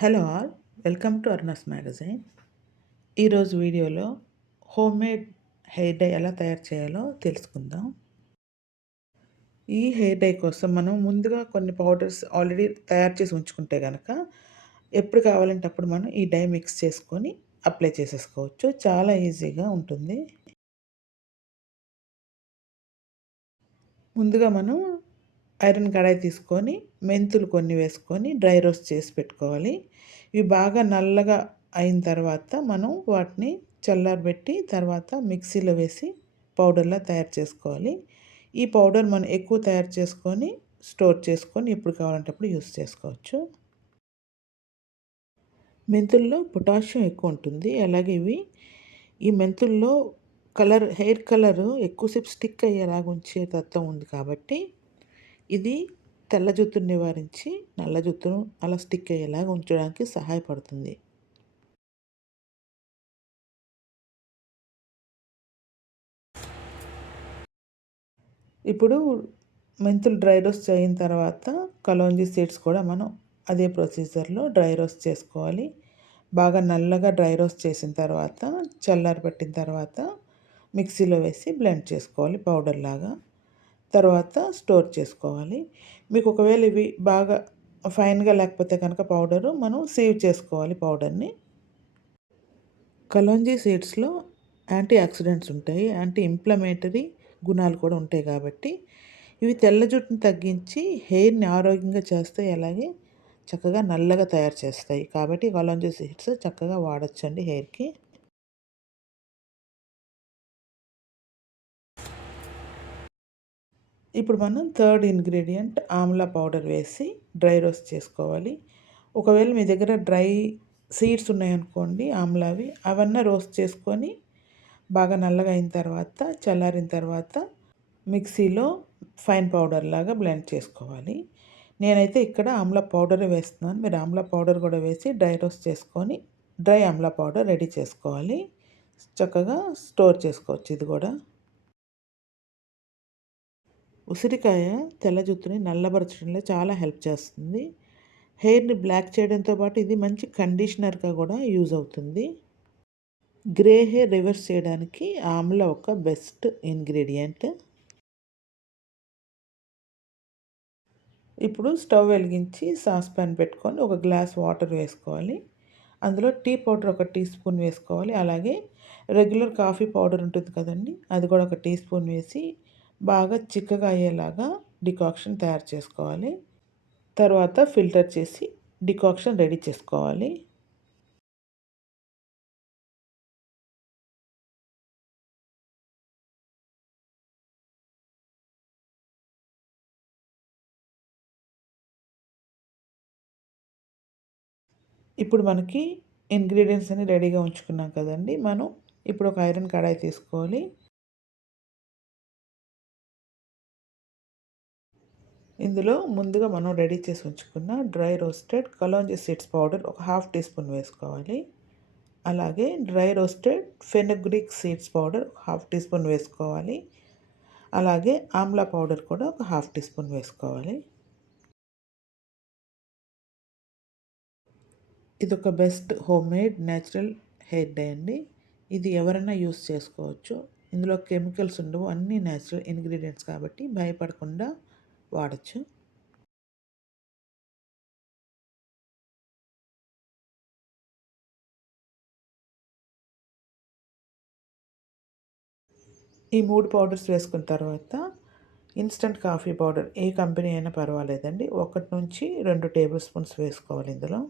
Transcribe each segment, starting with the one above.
Hello all welcome to అర్నస్ magazine. ఈరోజు వీడియోలో హోమ్మేడ్ హెయిర్ డై ఎలా తయారు చేయాలో తెలుసుకుందాం. ఈ హెయిర్ డై కోసం మనం ముందుగా కొన్ని పౌడర్స్ ఆల్రెడీ తయారు చేసి ఉంచుకుంటే కనుక ఎప్పుడు కావాలంటే అప్పుడు మనం ఈ డై మిక్స్ చేసుకొని అప్లై చేసేసుకోవచ్చు. చాలా ఈజీగా ఉంటుంది. ముందుగా మనం ఐరన్ కడాయి తీసుకొని మెంతులు కొన్ని వేసుకొని డ్రై రోస్ట్ చేసి పెట్టుకోవాలి. ఇవి బాగా నల్లగా అయిన తర్వాత మనం వాటిని చల్లారబెట్టి తర్వాత మిక్సీలో వేసి పౌడర్లా తయారు చేసుకోవాలి. ఈ పౌడర్ మనం ఎక్కువ తయారు చేసుకొని స్టోర్ చేసుకొని ఎప్పుడు కావాలంటే అప్పుడు యూస్ చేసుకోవచ్చు. మెంతుల్లో పొటాషియం ఎక్కువ ఉంటుంది. అలాగే ఇవి ఈ మెంతుల్లో కలర్ హెయిర్ కలర్ ఎక్కువసేపు స్టిక్ అయ్యేలాగా ఉంచే తత్వం ఉంది కాబట్టి ఇది తెల్ల జుత్తును నివారించి నల్ల జుట్టును అలా స్టిక్ అయ్యేలాగా ఉంచడానికి సహాయపడుతుంది. ఇప్పుడు మెంతులు డ్రై రోస్ట్ అయిన తర్వాత కలోంజీ సీడ్స్ కూడా మనం అదే ప్రొసీజర్లో డ్రై రోస్ట్ చేసుకోవాలి. బాగా నల్లగా డ్రై రోస్ట్ చేసిన తర్వాత చల్లారి పెట్టిన తర్వాత మిక్సీలో వేసి బ్లెండ్ చేసుకోవాలి పౌడర్ లాగా తర్వాత స్టోర్ చేసుకోవాలి. మీకు ఒకవేళ ఇవి బాగా ఫైన్గా లేకపోతే కనుక పౌడరు మనం సేవ్ చేసుకోవాలి పౌడర్ని. కలోంజీ సీడ్స్లో యాంటీ ఆక్సిడెంట్స్ ఉంటాయి. యాంటీ ఇంప్లమేటరీ గుణాలు కూడా ఉంటాయి కాబట్టి ఇవి తెల్ల జుట్టుని తగ్గించి హెయిర్ని ఆరోగ్యంగా చేస్తాయి అలాగే చక్కగా నల్లగా తయారు చేస్తాయి. కాబట్టి కలోంజీ సీడ్స్ చక్కగా వాడచ్చండి హెయిర్కి. ఇప్పుడు మనం థర్డ్ ఇంగ్రీడియంట్ ఆమ్లా పౌడర్ వేసి డ్రై రోస్ట్ చేసుకోవాలి. ఒకవేళ మీ దగ్గర డ్రై సీడ్స్ ఉన్నాయనుకోండి ఆమ్లావి అవన్నీ రోస్ట్ చేసుకొని బాగా నల్లగా అయిన తర్వాత చల్లారిన తర్వాత మిక్సీలో ఫైన్ పౌడర్ లాగా బ్లెండ్ చేసుకోవాలి. నేనైతే ఇక్కడ ఆమ్లా పౌడర్ వేస్తున్నాను. మీరు ఆమ్లా పౌడర్ కూడా వేసి డ్రై రోస్ట్ చేసుకొని డ్రై ఆమ్లా పౌడర్ రెడీ చేసుకోవాలి. చక్కగా స్టోర్ చేసుకోవచ్చు ఇది కూడా. ఉసిరికాయ తెల్ల జుట్టుని నల్లబరచడంలో చాలా హెల్ప్ చేస్తుంది. హెయిర్ని బ్లాక్ చేయడంతో పాటు ఇది మంచి కండిషనర్గా కూడా యూజ్ అవుతుంది. గ్రే హెయిర్ రివర్స్ చేయడానికి ఆమ్ల ఒక బెస్ట్ ఇంగ్రీడియంట్. ఇప్పుడు స్టవ్ వెలిగించి సాస్ పాన్ పెట్టుకొని ఒక గ్లాస్ వాటర్ వేసుకోవాలి. అందులో టీ పౌడర్ ఒక టీ స్పూన్ వేసుకోవాలి. అలాగే రెగ్యులర్ కాఫీ పౌడర్ ఉంటుంది కదండి అది కూడా ఒక టీ స్పూన్ వేసి బాగా చిక్కగా అయ్యేలాగా డికాక్షన్ తయారు చేసుకోవాలి. తర్వాత ఫిల్టర్ చేసి డికాక్షన్ రెడీ చేసుకోవాలి. ఇప్పుడు మనకి ఇంగ్రీడియంట్స్ అన్ని రెడీగా ఉంచుకున్నాం కదండి. మనం ఇప్పుడు ఒక ఐరన్ కడాయి తీసుకోవాలి. ఇందులో ముందుగా మనం రెడీ చేసి ఉంచుకున్న dry roasted kalonji seeds powder ఒక హాఫ్ టీ స్పూన్ వేసుకోవాలి. అలాగే dry roasted fenugreek seeds powder half tea spoon వేసుకోవాలి. అలాగే ఆమ్లా పౌడర్ కూడా ఒక హాఫ్ టీ స్పూన్ వేసుకోవాలి. ఇది ఒక best home made natural hair dye అండి. ఇది ఎవరైనా యూస్ చేసుకోవచ్చు. ఇందులో కెమికల్స్ ఉండవు. అన్నీ న్యాచురల్ ఇంగ్రీడియంట్స్ కాబట్టి భయపడకుండా వాడచ్చు. ఈ మూడు పౌడర్స్ వేసుకున్న తర్వాత ఇన్స్టంట్ కాఫీ పౌడర్ ఏ కంపెనీ అయినా పర్వాలేదండి. ఒకటి నుంచి రెండు టేబుల్ స్పూన్స్ వేసుకోవాలి ఇందులో.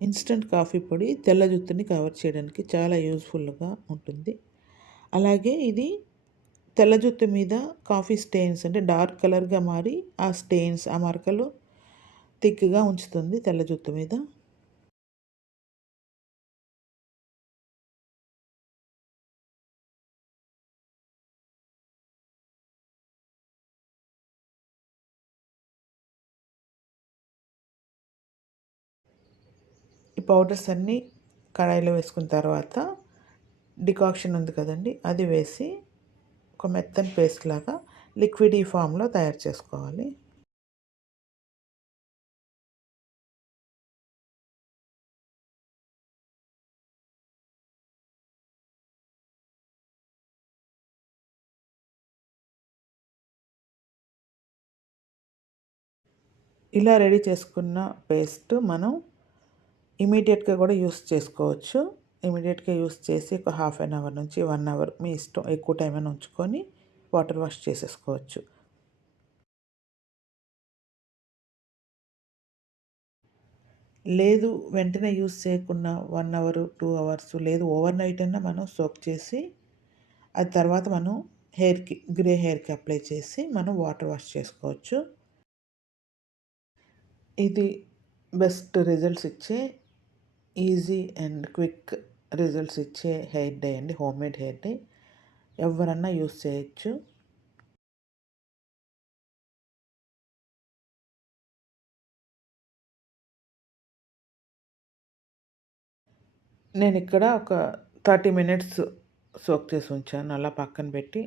ఇన్స్టంట్ కాఫీ పొడి తెల్ల జుత్తుని కవర్ చేయడానికి చాలా యూజ్ఫుల్గా ఉంటుంది. అలాగే ఇది తెల్ల జుట్టు మీద కాఫీ స్టెయిన్స్ అంటే డార్క్ కలర్గా మారి ఆ స్టెయిన్స్ ఆ మరకలు థిక్గా ఉంచుతుంది తెల్ల జుట్టు మీద. ఈ పౌడర్స్ అన్నీ కడాయిలో వేసుకున్న తర్వాత డికాక్షన్ ఉంది కదండి అది వేసి ఒక మెత్తని పేస్ట్ లాగా లిక్విడ్ ఈ ఫామ్లో తయారు చేసుకోవాలి. ఇలా రెడీ చేసుకున్న పేస్ట్ మనం ఇమీడియట్గా కూడా యూస్ చేసుకోవచ్చు. ఇమీడియట్గా యూస్ చేసి ఒక హాఫ్ అన్ అవర్ నుంచి వన్ అవర్ మీ ఇష్టం ఎక్కువ టైం అయినా ఉంచుకొని వాటర్ వాష్ చేసేసుకోవచ్చు. లేదు వెంటనే యూస్ చేయకుండా వన్ అవర్ టూ అవర్స్ లేదు ఓవర్ నైట్ అయినా మనం సోక్ చేసి అది తర్వాత మనం హెయిర్కి గ్రే హెయిర్కి అప్లై చేసి మనం వాటర్ వాష్ చేసుకోవచ్చు. ఇది బెస్ట్ రిజల్ట్స్ ఇచ్చే ఈజీ అండ్ క్విక్ రిజల్ట్స్ ఇచ్చే హెయిర్ డే అండి హోమ్ మేడ్ హెయిర్ డే ఎవరన్నా యూస్ చేయొచ్చు. నేను ఇక్కడ ఒక థర్టీ మినిట్స్ సోక్ చేసి ఉంచాను అలా పక్కన పెట్టి.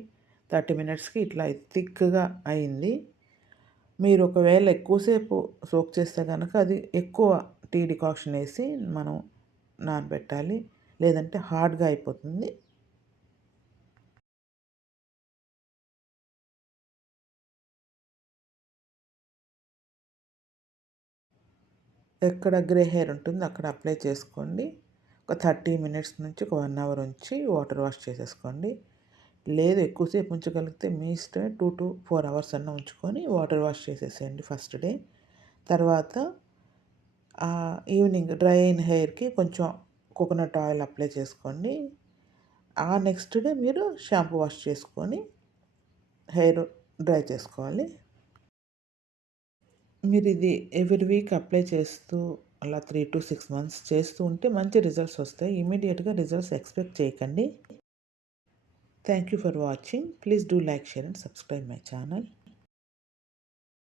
థర్టీ మినిట్స్కి ఇట్లా థిక్గా అయింది. మీరు ఒకవేళ ఎక్కువసేపు సోక్ చేస్తే కనుక అది ఎక్కువ టీ డికాషన్ వేసి మనం నానబెట్టాలి. లేదంటే హార్డ్గా అయిపోతుంది. ఎక్కడ గ్రే హెయిర్ ఉంటుందో అక్కడ అప్లై చేసుకోండి. ఒక థర్టీ మినిట్స్ నుంచి ఒక వన్ అవర్ ఉంచి వాటర్ వాష్ చేసేసుకోండి. లేదు ఎక్కువసేపు ఉంచగలిగితే మీ ఇష్టమే టూ టు ఫోర్ అవర్స్ అన్న ఉంచుకొని వాటర్ వాష్ చేసేసేయండి ఫస్ట్ డే. తర్వాత ఈవినింగ్ డ్రై అయిన హెయిర్కి కొంచెం కోకోనట్ ఆయిల్ అప్లై చేసుకోండి. ఆ నెక్స్ట్ డే మీరు షాంపూ వాష్ చేసుకొని హెయిర్ డ్రై చేసుకోవాలి. మీరు ఇది ఎవ్రీ వీక్ అప్లై చేస్తూ అలా త్రీ టు సిక్స్ మంత్స్ చేస్తూ ఉంటే మంచి రిజల్ట్స్ వస్తాయి. ఇమీడియట్గా రిజల్ట్స్ ఎక్స్పెక్ట్ చేయకండి. Thank you for watching. Please do like share and subscribe my channel.